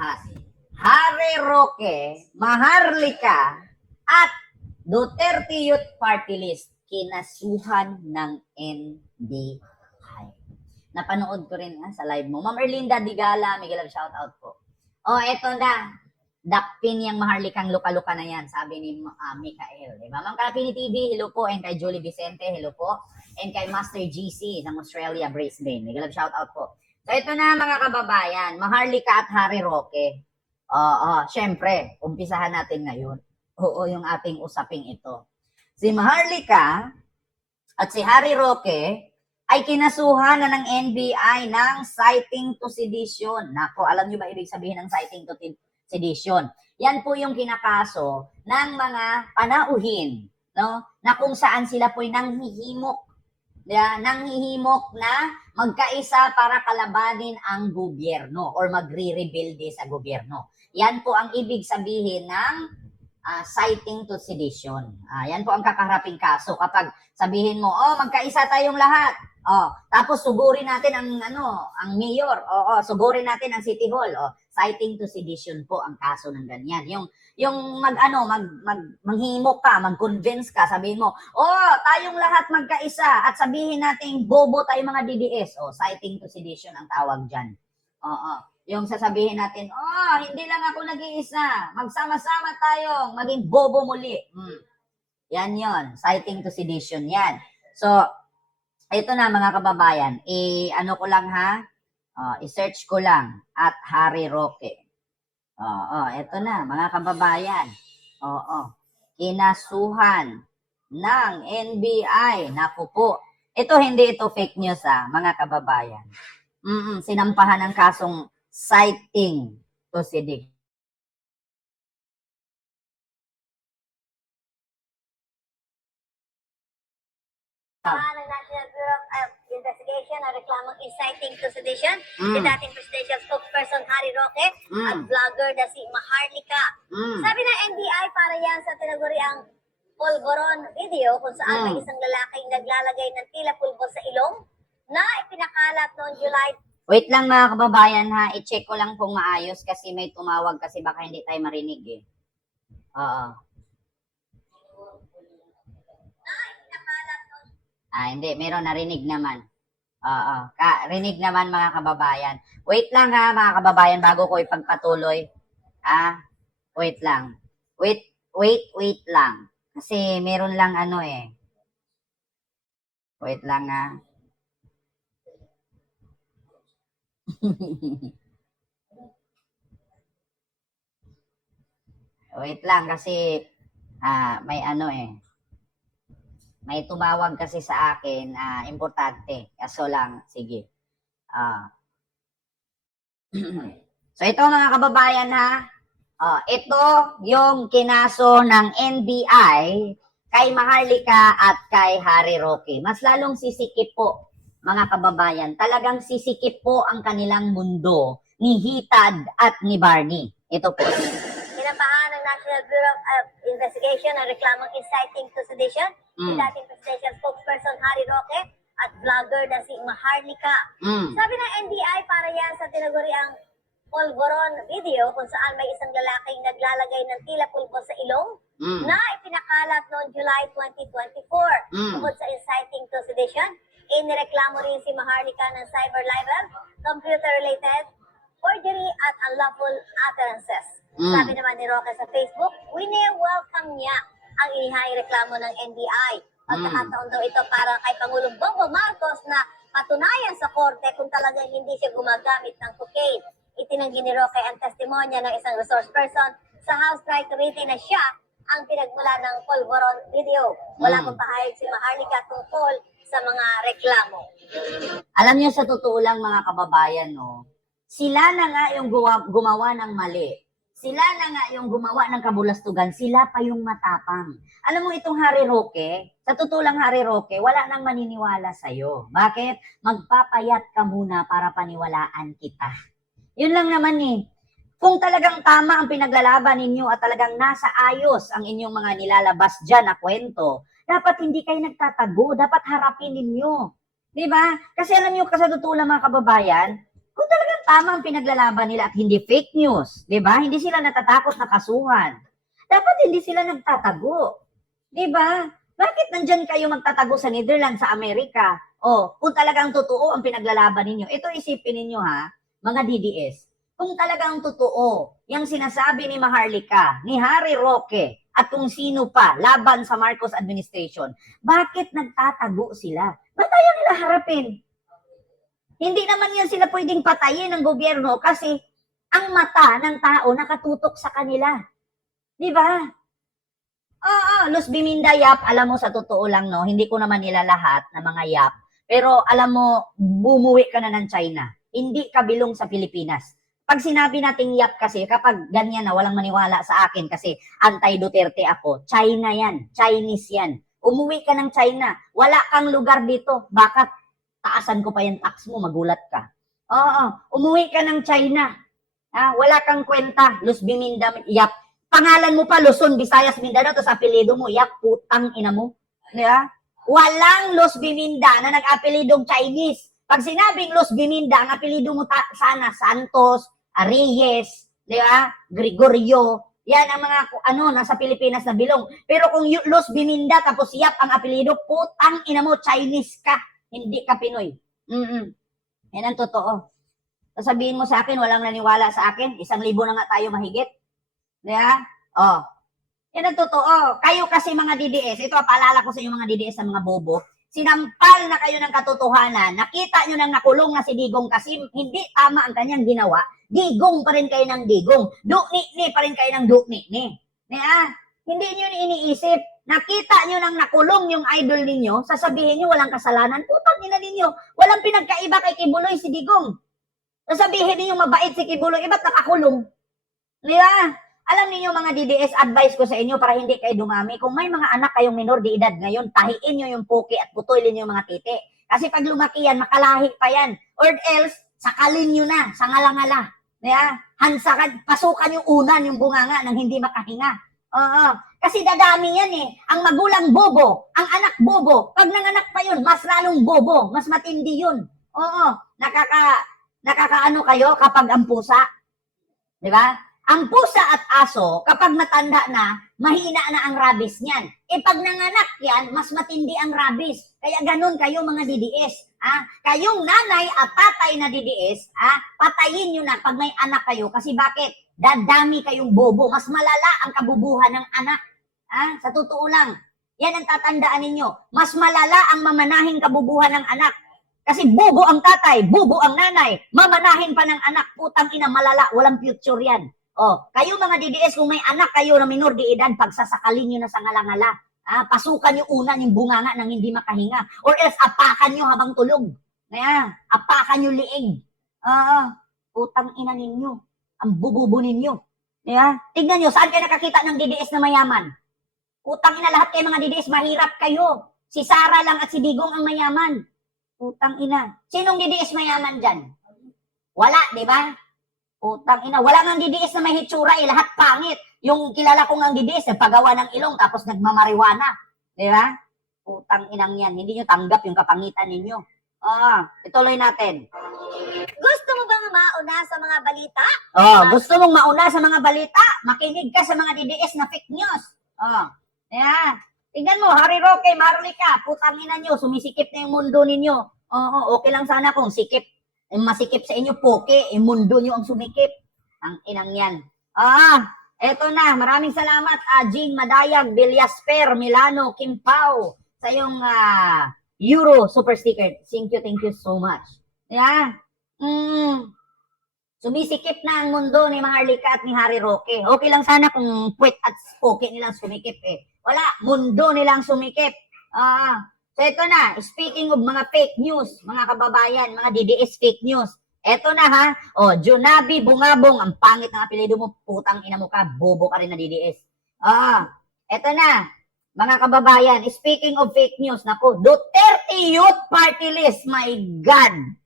lahat. Harry Roque, Maharlika, at Duterte Youth Party List kinasuhan ng NBI. Napanood ko rin ah, sa live mo. Ma'am Erlinda Digala, Miguel shout out po. Oh, eto na. Dakpin yung Maharlikang luka-luka na yan, sabi ni uh, Mikael. Diba? Ma'am Kalapini TV, hello po. And kay Julie Vicente, hello po. And kay Master GC ng Australia, Brisbane. Miguel shout out po. So ito na mga kababayan, Maharlika at Harry Roque. Oo, syempre, umpisahan natin ngayon. Oo, yung ating usaping ito. Si Maharlika at si Harry Roque ay kinasuhan na ng NBI ng citing to sedition. Nako, alam niyo ba ibig sabihin ng citing to sedition? Yan po yung kinakaso ng mga panauhin, no? Na kung saan sila po'y nanghihimok Yeah, nanghihimok na magkaisa para kalabanin ang gobyerno or magre-rebuild sa gobyerno. Yan po ang ibig sabihin ng ah, citing to sedition. Ah, yan po ang kakaharaping kaso kapag sabihin mo, oh, magkaisa tayong lahat. Oh, tapos sugurin natin ang ano, ang mayor. Oo, oh, sugurin natin ang city hall. Oh, citing to sedition po ang kaso ng ganyan. Yung yung mag ano, mag, mag manghimok ka, mag-convince ka, sabihin mo, oh, tayong lahat magkaisa at sabihin natin bobo tayo mga DDS. Oh, citing to sedition ang tawag diyan. Oo. Yung sasabihin natin, oh, hindi lang ako nag-iisa. Magsama-sama tayong maging bobo muli. Hmm. Yan yon, citing to sedition yan. So, ito na mga kababayan, i ano ko lang ha, uh, i-search ko lang at Harry Roque. Oo, ito na mga kababayan. Oo, kinasuhan ng NBI. Naku po. Ito hindi ito fake news ah, mga kababayan. Mm sinampahan ng kasong citing to National Bureau of Investigation ang reklamong inciting to sedition si Mm, dating presidential spokesperson Harry Roque at mm, vlogger na si Maharlika. mm. Sabi ng NBI para yan sa tinaguriang Polvoron video kung saan may Mm. isang lalaking naglalagay ng tila pulbo sa ilong na ipinakalat noong July Wait lang mga kababayan ha, i-check ko lang kung maayos kasi may tumawag kasi baka hindi tayo marinig eh. Oo. na Ah, hindi, meron narinig naman. Oo, ka, rinig naman mga kababayan. Wait lang ha mga kababayan bago ko ipagpatuloy. Ah, wait lang. Wait, wait, wait lang. Kasi meron lang ano eh. Wait lang ha. wait lang kasi ah, may ano eh may tumawag kasi sa akin, ah, importante. Kaso lang, sige. Ah. so ito mga kababayan ha, Ah, ito yung kinaso ng NBI kay Maharlika at kay Harry Roque. Mas lalong sisikip po mga kababayan. Talagang sisikip po ang kanilang mundo ni Hitad at ni Barney. Ito po. Pinapahan ng National Bureau of Investigation ang reklamong inciting to sedition Mm. dating presidential spokesperson Harry Roque at vlogger na si Maharlika. Mm. Sabi ng NBI para yan sa tinaguriang Polvoron video kung saan may isang lalaking naglalagay ng tila pulbo sa ilong Mm. na ipinakalat noong July 2024. Mm. Tungkol sa inciting to sedition, inireklamo rin si Maharlika ng cyber libel, computer-related, forgery at unlawful utterances. Mm. Sabi naman ni Roque sa Facebook, wini-welcome niya ang inihayang reklamo ng NBI. Pagkakataon daw ito para kay Pangulong Bongbong Marcos na patunayan sa korte kung talagang hindi siya gumagamit ng cocaine. Itinanggi ni Roque ang testimonya ng isang resource person sa House Trial Committee na siya ang pinagmula ng Polvoron video. Wala Mm. pong pahayag si Maharlika tungkol sa mga reklamo. Alam niyo sa totoo lang mga kababayan, no, sila na nga yung gumawa ng mali. Sila na nga yung gumawa ng kabulastugan, sila pa yung matapang. Alam mo itong Harry Roque, sa totoo Harry Roque, wala nang maniniwala sa'yo. Bakit? Magpapayat ka muna para paniwalaan kita. Yun lang naman eh. Kung talagang tama ang pinaglalaban ninyo at talagang nasa ayos ang inyong mga nilalabas dyan na kwento, dapat hindi kayo nagtatago, dapat harapin ninyo. Di ba? Kasi alam niyo, kasi totoo lang mga kababayan, kung talagang tama ang pinaglalaban nila at hindi fake news, di ba? Hindi sila natatakot na kasuhan. Dapat hindi sila nagtatago. Di ba? Bakit nandyan kayo magtatago sa Netherlands, sa Amerika? O, kung talagang totoo ang pinaglalaban ninyo. Ito isipin ninyo ha, mga DDS. Kung talagang totoo, yung sinasabi ni Maharlika, ni Harry Roque, at kung sino pa laban sa Marcos administration, bakit nagtatago sila? Ba't ayaw nila harapin? Hindi naman yan sila pwedeng patayin ng gobyerno kasi ang mata ng tao nakatutok sa kanila. Di ba? Oo, Los Biminda Yap, alam mo sa totoo lang no, hindi ko naman nila lahat na mga Yap. Pero alam mo, bumuwi ka na ng China. Hindi ka bilong sa Pilipinas. Pag sinabi nating Yap kasi, kapag ganyan na walang maniwala sa akin kasi anti-Duterte ako, China yan, Chinese yan. Umuwi ka ng China, wala kang lugar dito. Baka taasan ko pa yung tax mo, magulat ka. Oo, umuwi ka ng China. Ah, wala kang kwenta, Los Biminda Yap. Pangalan mo pa, Luzon, Visayas, Mindanao, tapos apelido mo, Yap, putang ina mo. Ba? Walang Los Biminda na nag-apelidong Chinese. Pag sinabing Los Biminda, ang apelido mo sana Santos, Reyes, di ba? Gregorio, yan ang mga ano nasa Pilipinas na bilong. Pero kung Los Biminda tapos Yap ang apelido, putang ina mo, Chinese ka. Hindi ka Pinoy. Mm Yan ang totoo. Sasabihin mo sa akin, walang naniwala sa akin, isang libo na nga tayo mahigit. Di ba? Oh. Yan ang totoo. Kayo kasi mga DDS, ito paalala ko sa inyo mga DDS sa mga bobo, sinampal na kayo ng katotohanan, nakita nyo nang nakulong na si Digong kasi hindi tama ang kanyang ginawa, digong pa rin kayo ng digong, dukni-ni pa rin kayo ng dukni-ni. Di ba? Hindi nyo iniisip, nakita nyo nang nakulong yung idol ninyo, sasabihin nyo walang kasalanan, putang ina ninyo, walang pinagkaiba kay Kibuloy si Digong. Sasabihin ninyo mabait si Kibuloy, eh ba't nakakulong? Di ba? Alam niyo mga DDS, advice ko sa inyo para hindi kayo dumami. Kung may mga anak kayong minor de edad ngayon, tahiin nyo yung puki at putulin nyo yung mga titi. Kasi pag lumaki yan, makalahi pa yan. Or else, sakalin nyo na, sa ngala-ngala. Yeah? Hansakan, pasukan yung unan, yung bunganga ng hindi makahinga. Oo. Kasi dadami yan eh. Ang magulang bobo, ang anak bobo. Pag nanganak pa yun, mas lalong bobo, mas matindi yun. Oo. Nakaka, nakakaano kayo kapag ang pusa. Di ba? Ang pusa at aso, kapag matanda na, mahina na ang rabies niyan. E pag nanganak yan, mas matindi ang rabies. Kaya ganun kayo mga DDS. Ah, kayong nanay at tatay na DDS, ah, patayin nyo na pag may anak kayo. Kasi bakit? Dadami kayong bobo. Mas malala ang kabubuhan ng anak. Ah, sa totoo lang. Yan ang tatandaan ninyo. Mas malala ang mamanahing kabubuhan ng anak. Kasi bobo ang tatay, bobo ang nanay, mamanahin pa ng anak, putang ina, malala, walang future yan. Oh, kayo mga DDS, kung may anak kayo na minor de edad, pagsasakalin nyo na sa ngala-ngala. Ah, pasukan nyo una yung bunganga ng hindi makahinga. Or else, apakan nyo habang tulog. Ayan, apakan nyo liig. Ah, putang ina ninyo. Ang bububo ninyo. Ayan, tignan nyo, saan kayo nakakita ng DDS na mayaman? Putang ina, lahat kayo mga DDS, mahirap kayo. Si Sara lang at si Digong ang mayaman. Putang ina. Sinong DDS mayaman dyan? Wala, di ba? Putang ina. Wala nga DDS na may hitsura eh. Lahat pangit. Yung kilala ko nga DDS, nagpagawa ng ilong tapos nagmamariwana. Di ba? Putang inang yan. Hindi nyo tanggap yung kapangitan ninyo. Ah, ituloy natin. Gusto mo bang mauna sa mga balita? Oh, gusto mong mauna sa mga balita? Makinig ka sa mga DDS na fake news. Oh, yeah. Tingnan mo, Harry Roque, Marlica, putang ina nyo, sumisikip na yung mundo ninyo. Oo, okay lang sana kung sikip, eh, masikip sa inyo, poke, yung mundo nyo ang sumikip. Ang inang yan. Ah, eto na, maraming salamat, ah, Jean Madayag, Villasper, Milano, Kim Pao, sa yung ah, Euro Super Sticker. Thank you, thank you so much. Yeah. Mm, sumisikip na ang mundo ni Maharlika at ni Harry Roque. Okay lang sana kung puwet at poke nilang sumikip eh. Wala, mundo nilang sumikip. Ah, so ito na, speaking of mga fake news, mga kababayan, mga DDS fake news. Eto na ha, oh, Junabi Bungabong, ang pangit ng apelido mo, putang ina mo ka, bobo ka rin na DDS. Ah, eto na, mga kababayan, speaking of fake news, nako, Duterte Youth Party List, my God.